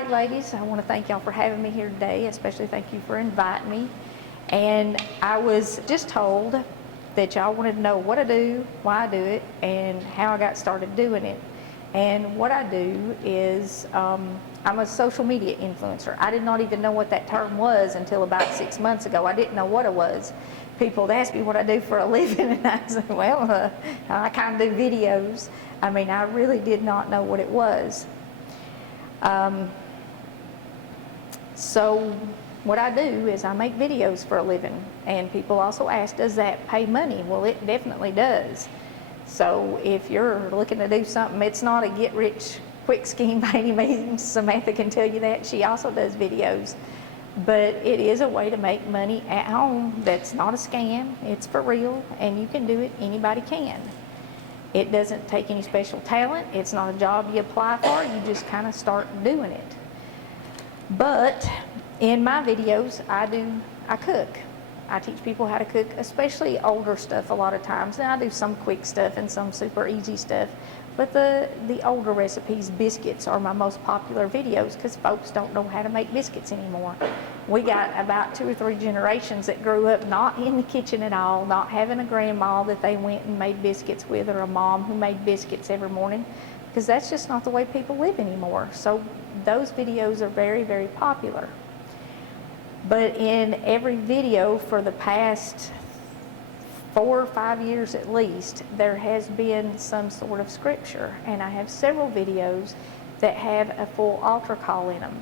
Howdy ladies, I want to thank y'all for having me here today, especially thank you for inviting me. And I was just told that y'all wanted to know what I do, why I do it, and how I got started doing it. And what I do is I'm a social media influencer. I did not even know what that term was until about 6 months ago. I didn't know what it was. People would ask me what I do for a living, and I said, well, I kind of do videos. I mean, I really did not know what it was. So what I do is I make videos for a living, and people also ask, does that pay money? Well, it definitely does. So if you're looking to do something, it's not a get-rich-quick scheme by any means. Samantha can tell you that. She also does videos. But it is a way to make money at home that's not a scam. It's for real, and you can do it. Anybody can. It doesn't take any special talent. It's not a job you apply for. You just kind of start doing it. But in my videos, I cook. I teach people how to cook, especially older stuff a lot of times. And I do some quick stuff and some super easy stuff. But the older recipes, biscuits, are my most popular videos because folks don't know how to make biscuits anymore. We got about 2 or 3 generations that grew up not in the kitchen at all, not having a grandma that they went and made biscuits with, or a mom who made biscuits every morning, because that's just not the way people live anymore. So those videos are very, very popular. But in every video for the past 4 or 5 years at least, there has been some sort of scripture, and I have several videos that have a full altar call in them.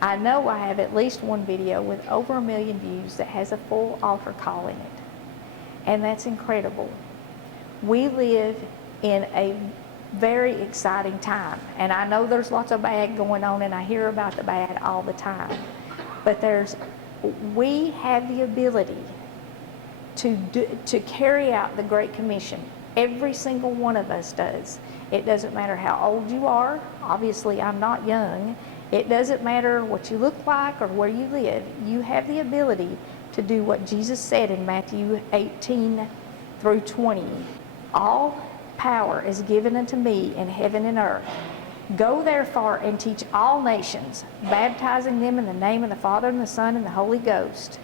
I know I have at least one video with over 1 million views that has a full altar call in it, and that's incredible. We live in a very exciting time, and I know there's lots of bad going on, and I hear about the bad all the time, but we have the ability to carry out the Great Commission. Every single one of us does. It doesn't matter how old you are. Obviously, I'm not young. It doesn't matter what you look like or where you live. You have the ability to do what Jesus said in Matthew 18 through 20. All power is given unto me in heaven and earth. Go therefore and teach all nations, baptizing them in the name of the Father and the Son and the Holy Ghost,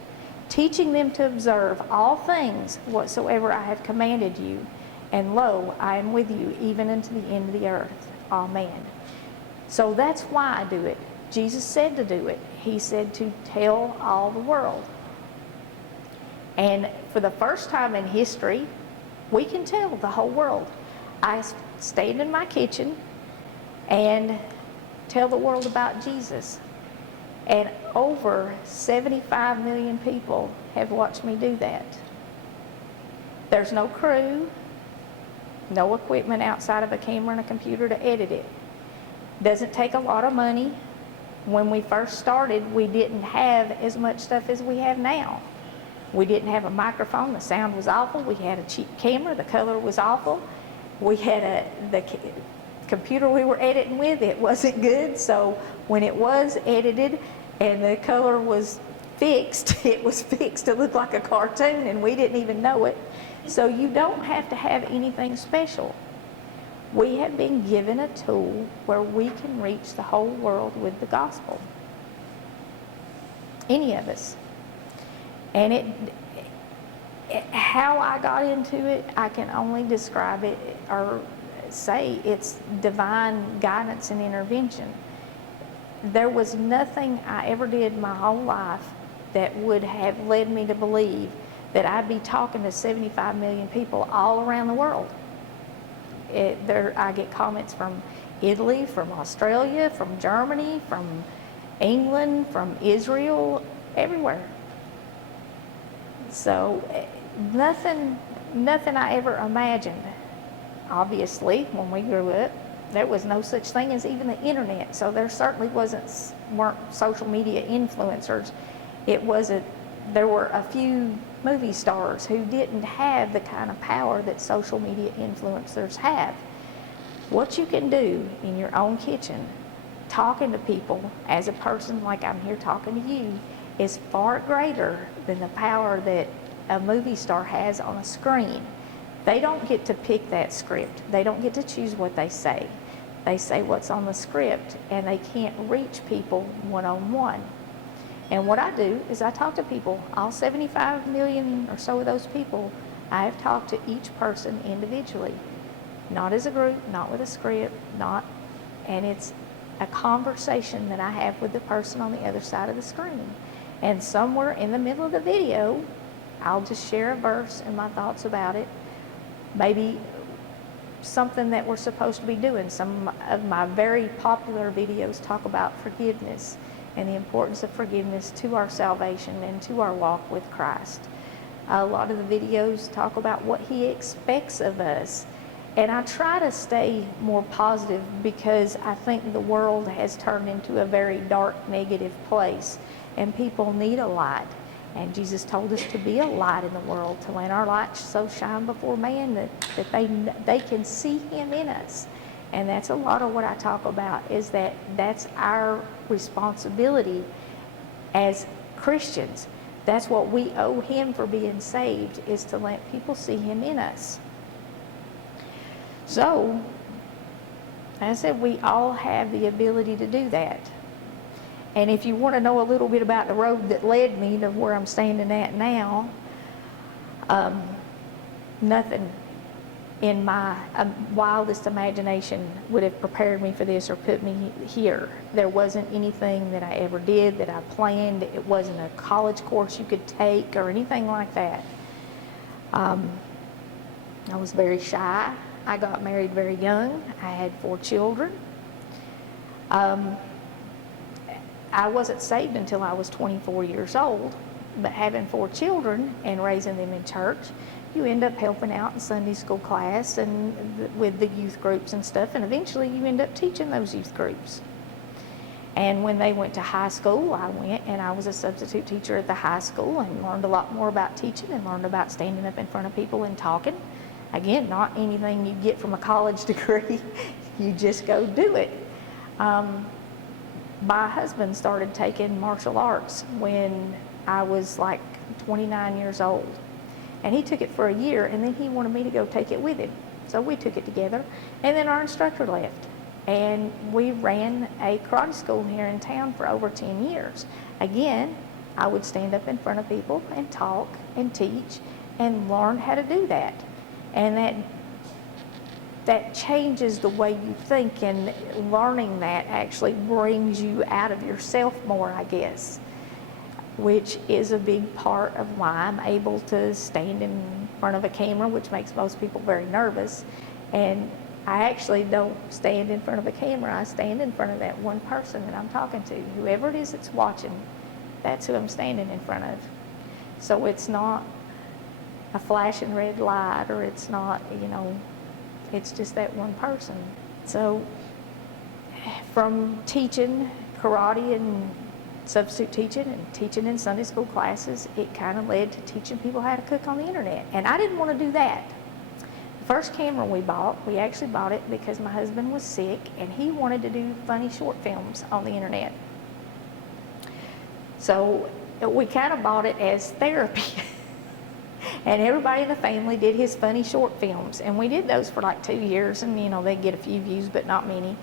teaching them to observe all things whatsoever I have commanded you. And lo, I am with you even unto the end of the earth. Amen. So that's why I do it. Jesus said to do it. He said to tell all the world. And for the first time in history, we can tell the whole world. I stand in my kitchen and tell the world about Jesus. And over 75 million people have watched me do that. There's no crew, no equipment outside of a camera and a computer to edit it. Doesn't take a lot of money. When we first started, we didn't have as much stuff as we have now. We didn't have a microphone, the sound was awful. We had a cheap camera, the color was awful. We had the computer we were editing with, it wasn't good, so when it was edited and the color was fixed, it was fixed to look like a cartoon, and we didn't even know it. So you don't have to have anything special. We have been given a tool where we can reach the whole world with the gospel. Any of us. And how I got into it, I can only describe it or say it's divine guidance and intervention. There was nothing I ever did my whole life that would have led me to believe that I'd be talking to 75 million people all around the world. I get comments from Italy, from Australia, from Germany, from England, from Israel, everywhere. So nothing I ever imagined. Obviously, when we grew up, there was no such thing as even the internet, so there certainly weren't social media influencers. There were a few movie stars who didn't have the kind of power that social media influencers have. What you can do in your own kitchen, talking to people as a person like I'm here talking to you, is far greater than the power that a movie star has on a screen. They don't get to pick that script. They don't get to choose what they say. They say what's on the script, and they can't reach people one-on-one. And what I do is I talk to people, all 75 million or so of those people. I have talked to each person individually, not as a group, not with a script, and it's a conversation that I have with the person on the other side of the screen. And somewhere in the middle of the video, I'll just share a verse and my thoughts about it. Maybe something that we're supposed to be doing. Some of my very popular videos talk about forgiveness and the importance of forgiveness to our salvation and to our walk with Christ. A lot of the videos talk about what He expects of us. And I try to stay more positive because I think the world has turned into a very dark, negative place, and people need a light. And Jesus told us to be a light in the world, to let our light so shine before man that they can see Him in us. And that's a lot of what I talk about, is that's our responsibility as Christians. That's what we owe Him for being saved, is to let people see Him in us. So, as I said, we all have the ability to do that. And if you want to know a little bit about the road that led me to where I'm standing at now, nothing in my wildest imagination would have prepared me for this or put me here. There wasn't anything that I ever did that I planned. It wasn't a college course you could take or anything like that. I was very shy. I got married very young. I had 4 children. I wasn't saved until I was 24 years old, but having 4 children and raising them in church, you end up helping out in Sunday school class and with the youth groups and stuff, and eventually you end up teaching those youth groups. And when they went to high school, I went and I was a substitute teacher at the high school and learned a lot more about teaching and learned about standing up in front of people and talking. Again, not anything you get from a college degree. You just go do it. My husband started taking martial arts when I was like 29 years old. And he took it for a year, and then he wanted me to go take it with him. So we took it together, and then our instructor left. And we ran a karate school here in town for over 10 years. Again, I would stand up in front of people and talk and teach and learn how to do that. And that changes the way you think, and learning that actually brings you out of yourself more, I guess, which is a big part of why I'm able to stand in front of a camera, which makes most people very nervous. And I actually don't stand in front of a camera. I stand in front of that one person that I'm talking to. Whoever it is that's watching, that's who I'm standing in front of. So it's not a flashing red light, or it's not, it's just that one person. So from teaching karate and substitute teaching and teaching in Sunday school classes, it kind of led to teaching people how to cook on the internet. And I didn't want to do that. The first camera we actually bought it because my husband was sick and he wanted to do funny short films on the internet. So we kind of bought it as therapy. And everybody in the family did his funny short films. And we did those for like 2 years, and they'd get a few views, but not many.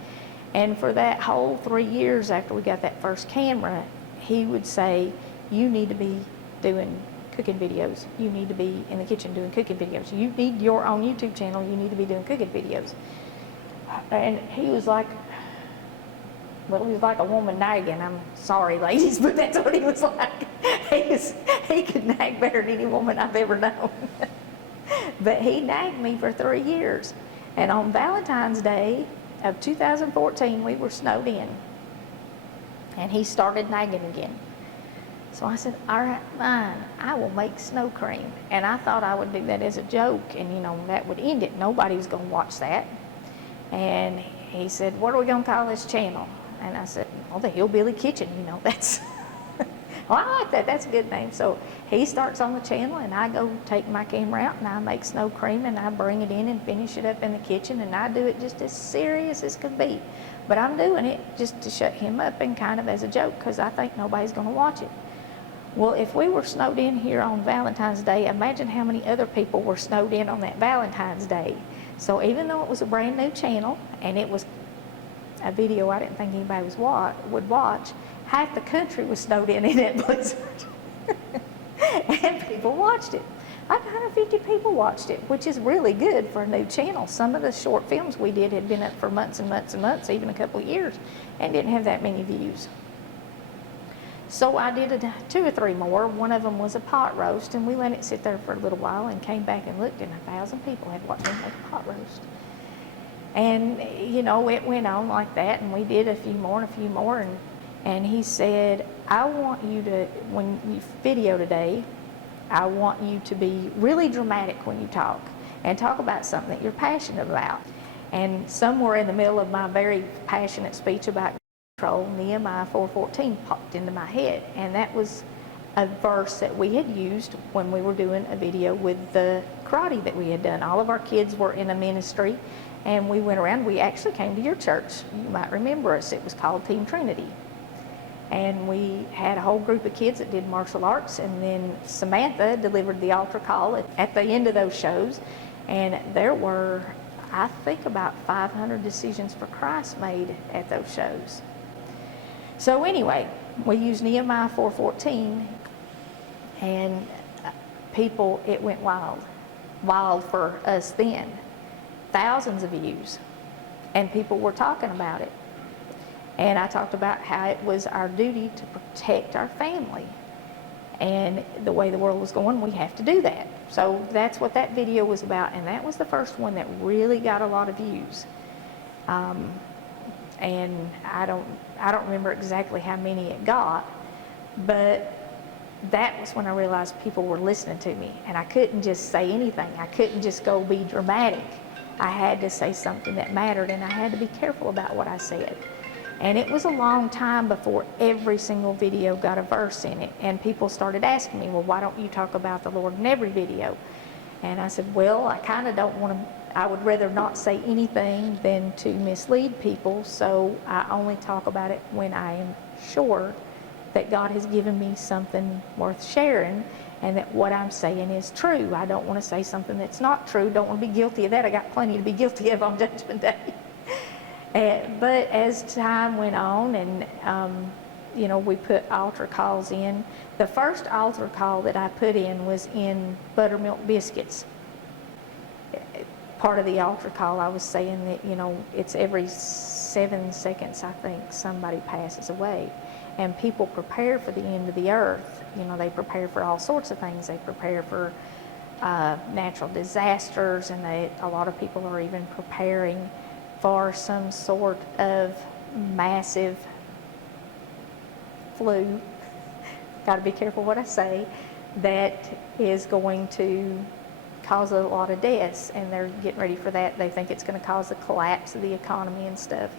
And for that whole 3 years after we got that first camera, he would say, you need to be doing cooking videos. You need to be in the kitchen doing cooking videos. You need your own YouTube channel. You need to be doing cooking videos. And he was like, well, he was like a woman nagging. I'm sorry, ladies, but that's what he was like. He could nag better than any woman I've ever known. But he nagged me for 3 years. And on Valentine's Day of 2014, we were snowed in. And he started nagging again. So I said, all right, fine, I will make snow cream. And I thought I would do that as a joke, and that would end it. Nobody was going to watch that. And he said, what are we going to call this channel? And I said, well, the Hillbilly Kitchen, that's, well, I like that, that's a good name. So he starts on the channel, and I go take my camera out, and I make snow cream, and I bring it in and finish it up in the kitchen, and I do it just as serious as could be. But I'm doing it just to shut him up and kind of as a joke, because I think nobody's going to watch it. Well, if we were snowed in here on Valentine's Day, imagine how many other people were snowed in on that Valentine's Day. So even though it was a brand new channel, and it was a video I didn't think anybody would watch. Half the country was snowed in that blizzard. And people watched it. 150 people watched it, which is really good for a new channel. Some of the short films we did had been up for months and months and months, even a couple of years, and didn't have that many views. So I did 2 or 3 more. One of them was a pot roast, and we let it sit there for a little while and came back and looked, and 1,000 people had watched me make a pot roast. And, you know, it went on like that, and we did a few more and a few more, and he said, I want you to, when you video today, I want you to be really dramatic when you talk, and talk about something that you're passionate about. And somewhere in the middle of my very passionate speech about control, Nehemiah 4:14 popped into my head, and that was a verse that we had used when we were doing a video with the karate that we had done. All of our kids were in a ministry, and we went around. We actually came to your church. You might remember us. It was called Team Trinity. And we had a whole group of kids that did martial arts, and then Samantha delivered the altar call at the end of those shows, and there were, I think, about 500 decisions for Christ made at those shows. So anyway, we used Nehemiah 4:14, and people, it went wild for us then. Thousands of views, and people were talking about it. And I talked about how it was our duty to protect our family. And the way the world was going, we have to do that. So that's what that video was about, and that was the first one that really got a lot of views. And I don't remember exactly how many it got, but that was when I realized people were listening to me, and I couldn't just say anything. I couldn't just go be dramatic. I had to say something that mattered, and I had to be careful about what I said. And it was a long time before every single video got a verse in it. And people started asking me, well, why don't you talk about the Lord in every video? And I said, well, I kind of don't want to, I would rather not say anything than to mislead people. So I only talk about it when I am sure that God has given me something worth sharing, and that what I'm saying is true. I don't want to say something that's not true. Don't want to be guilty of that. I got plenty to be guilty of on Judgment Day. But as time went on, and you know, we put altar calls in. The first altar call that I put in was in buttermilk biscuits. Part of the altar call, I was saying that, you know, it's every 7 seconds, I think, somebody passes away. And people prepare for the end of the earth. You know, they prepare for all sorts of things. They prepare for natural disasters, and a lot of people are even preparing for some sort of massive flu, got to be careful what I say, that is going to cause a lot of deaths, and they're getting ready for that. They think it's going to cause the collapse of the economy and stuff.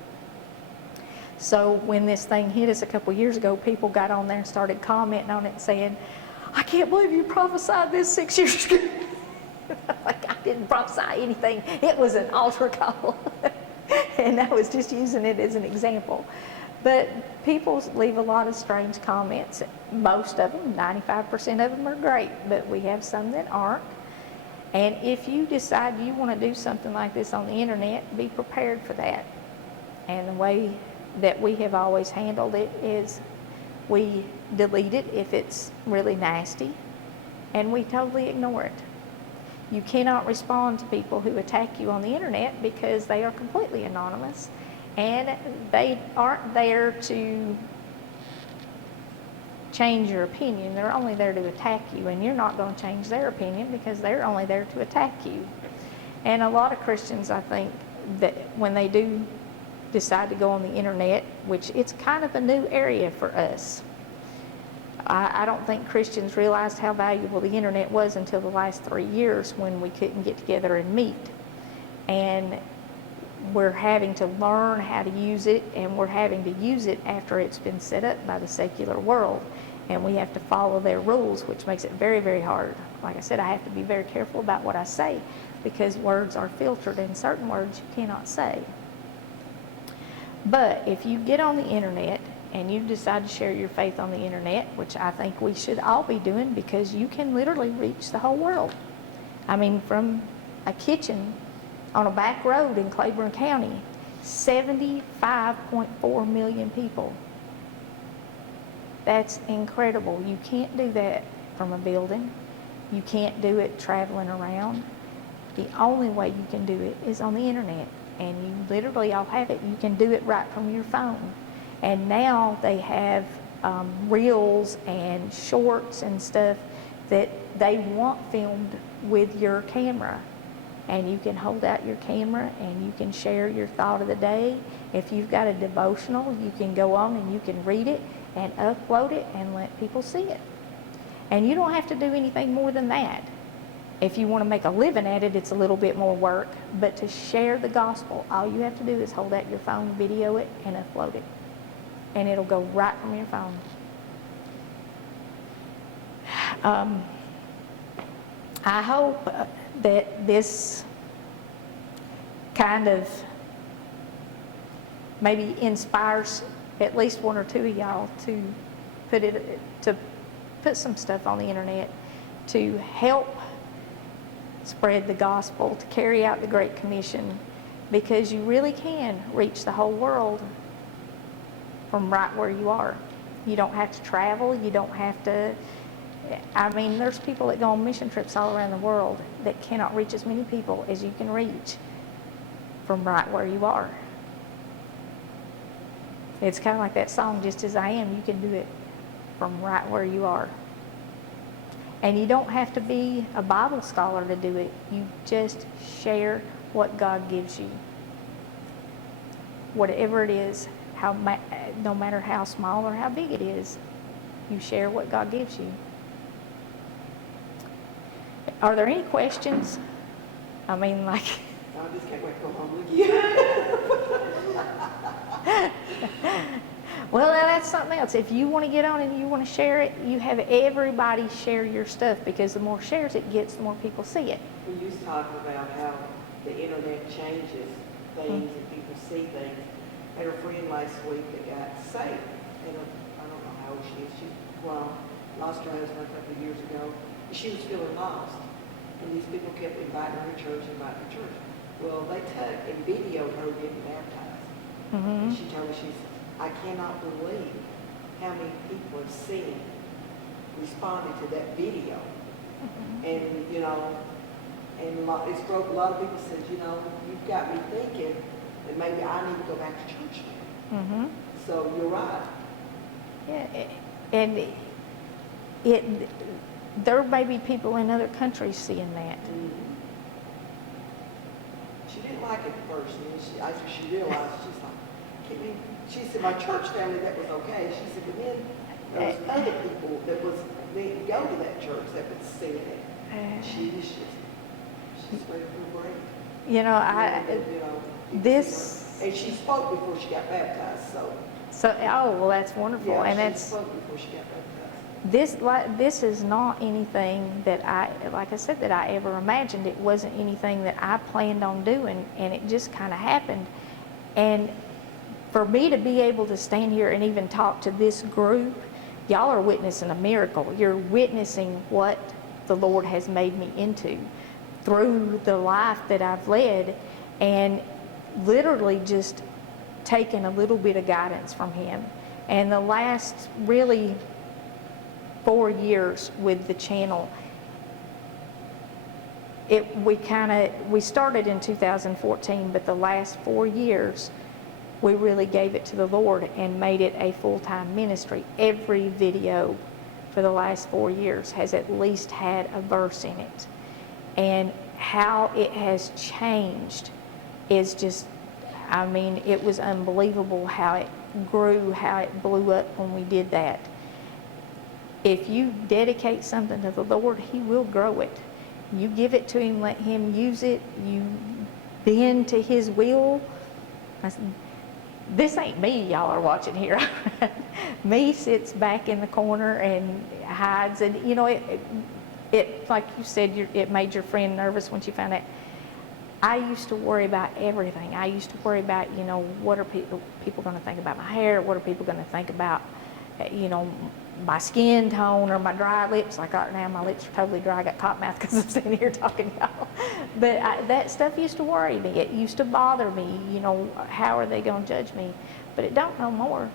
So when this thing hit us a couple years ago, people got on there and started commenting on it and saying, I can't believe you prophesied this 6 years ago. Like, I didn't prophesy anything. It was an altar call. And I was just using it as an example. But people leave a lot of strange comments. Most of them, 95% of them are great, but we have some that aren't. And if you decide you want to do something like this on the internet, be prepared for that. And the way that we have always handled it is we delete it if it's really nasty, and we totally ignore it. You cannot respond to people who attack you on the internet because they are completely anonymous, and they aren't there to change your opinion. They're only there to attack you, and you're not going to change their opinion because they're only there to attack you. And a lot of Christians, I think, that when they do decide to go on the internet, which it's kind of a new area for us. I don't think Christians realized how valuable the internet was until the last 3 years when we couldn't get together and meet. And we're having to learn how to use it, and we're having to use it after it's been set up by the secular world. And we have to follow their rules, which makes it very, very hard. Like I said, I have to be very careful about what I say because words are filtered, and certain words you cannot say. But if you get on the internet and you decide to share your faith on the internet, which I think we should all be doing because you can literally reach the whole world. I mean, from a kitchen on a back road in Claiborne County, 75.4 million people. That's incredible. You can't do that from a building. You can't do it traveling around. The only way you can do it is on the internet. And you literally all have it. You can do it right from your phone. And now they have reels and shorts and stuff that they want filmed with your camera. And you can hold out your camera and you can share your thought of the day. If you've got a devotional, you can go on and you can read it and upload it and let people see it. And you don't have to do anything more than that. If you want to make a living at it, it's a little bit more work. But to share the gospel, all you have to do is hold out your phone, video it, and upload it. And it'll go right from your phone. I hope that this kind of maybe inspires at least one or two of y'all to put some stuff on the internet to help spread the gospel, to carry out the Great Commission, because you really can reach the whole world from right where you are. You don't have to travel, you don't have to, I mean, there's people that go on mission trips all around the world that cannot reach as many people as you can reach from right where you are. It's kind of like that song, Just As I Am. You can do it from right where you are. And you don't have to be a Bible scholar to do it. You just share what God gives you. Whatever it is, no matter how small or how big it is, you share what God gives you. Are there any questions? I mean, like... I just can't wait to go home with you. Well, now that's something else. If you want to get on and you want to share it, you have everybody share your stuff, because the more shares it gets, the more people see it. We used to talk about how the internet changes things and people see things. I had a friend last week that got saved. And I don't know how old she is. She's grown. Lost her husband a couple of years ago. She was feeling lost. And these people kept inviting her to church. Well, they took and videoed her getting baptized. And she told me, I cannot believe how many people have seen, responded to that video. And, you know, and it's broke. A lot of people said, you know, you've got me thinking that maybe I need to go back to church now. So you're right. Yeah, and there may be people in other countries seeing that. She didn't like it at first. And after she realized, she's like, she said, my church family, that was okay. She said, but then there was other people that didn't go to that church that was seeing it. She's ready for a break. You know, and she spoke before she got baptized, so. Oh, well, that's wonderful. Yeah, and she spoke before she got baptized. This is not anything that like I said, that I ever imagined. It wasn't anything that I planned on doing, and it just kind of happened. And for me to be able to stand here and even talk to this group, y'all are witnessing a miracle. You're witnessing what the Lord has made me into through the life that I've led, and literally just taking a little bit of guidance from Him. And the last really 4 years with the channel, we started in 2014, but the last 4 years we really gave it to the Lord and made it a full-time ministry. Every video for the last 4 years has at least had a verse in it. And how it has changed is just, I mean, it was unbelievable how it grew, how it blew up when we did that. If you dedicate something to the Lord, He will grow it. You give it to Him, let Him use it, you bend to His will. This ain't me y'all are watching here. Me sits back in the corner and hides, and you know, it like you said, it made your friend nervous when she found out. I used to worry about everything. I used to worry about, you know, what are people going to think about my hair? What are people going to think about you know, my skin tone or my dry lips. Like right now, my lips are totally dry. I got cotton mouth because I'm sitting here talking to y'all. But that stuff used to worry me. It used to bother me. You know, how are they going to judge me? But it don't no more.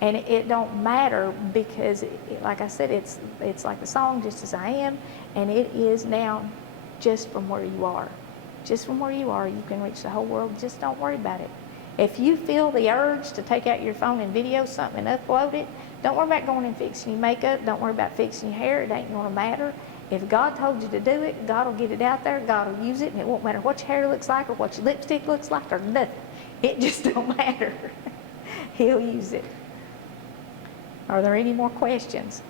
And it don't matter because, like I said, it's like the song, Just As I Am, and it is now just from where you are. Just from where you are, you can reach the whole world. Just don't worry about it. If you feel the urge to take out your phone and video something and upload it, don't worry about going and fixing your makeup. Don't worry about fixing your hair. It ain't going to matter. If God told you to do it, God will get it out there. God will use it, and it won't matter what your hair looks like or what your lipstick looks like or nothing. It just don't matter. He'll use it. Are there any more questions?